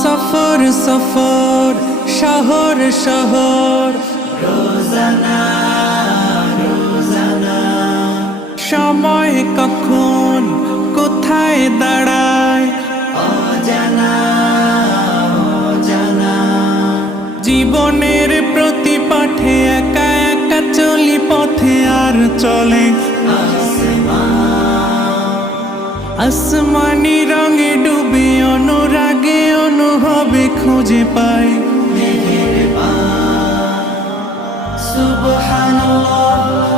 সফর সফর শহর শহর রোজানা রোজানা সময় কখন কোথায় দাঁড়ায় অজানা অজানা জীবনের প্রতি পাঠে একা একা চলি পথে আর চলে আসমানি রঙে ডুবে অনুরাগে অনুভবে খুঁজে পাই সুবহানাল্লাহ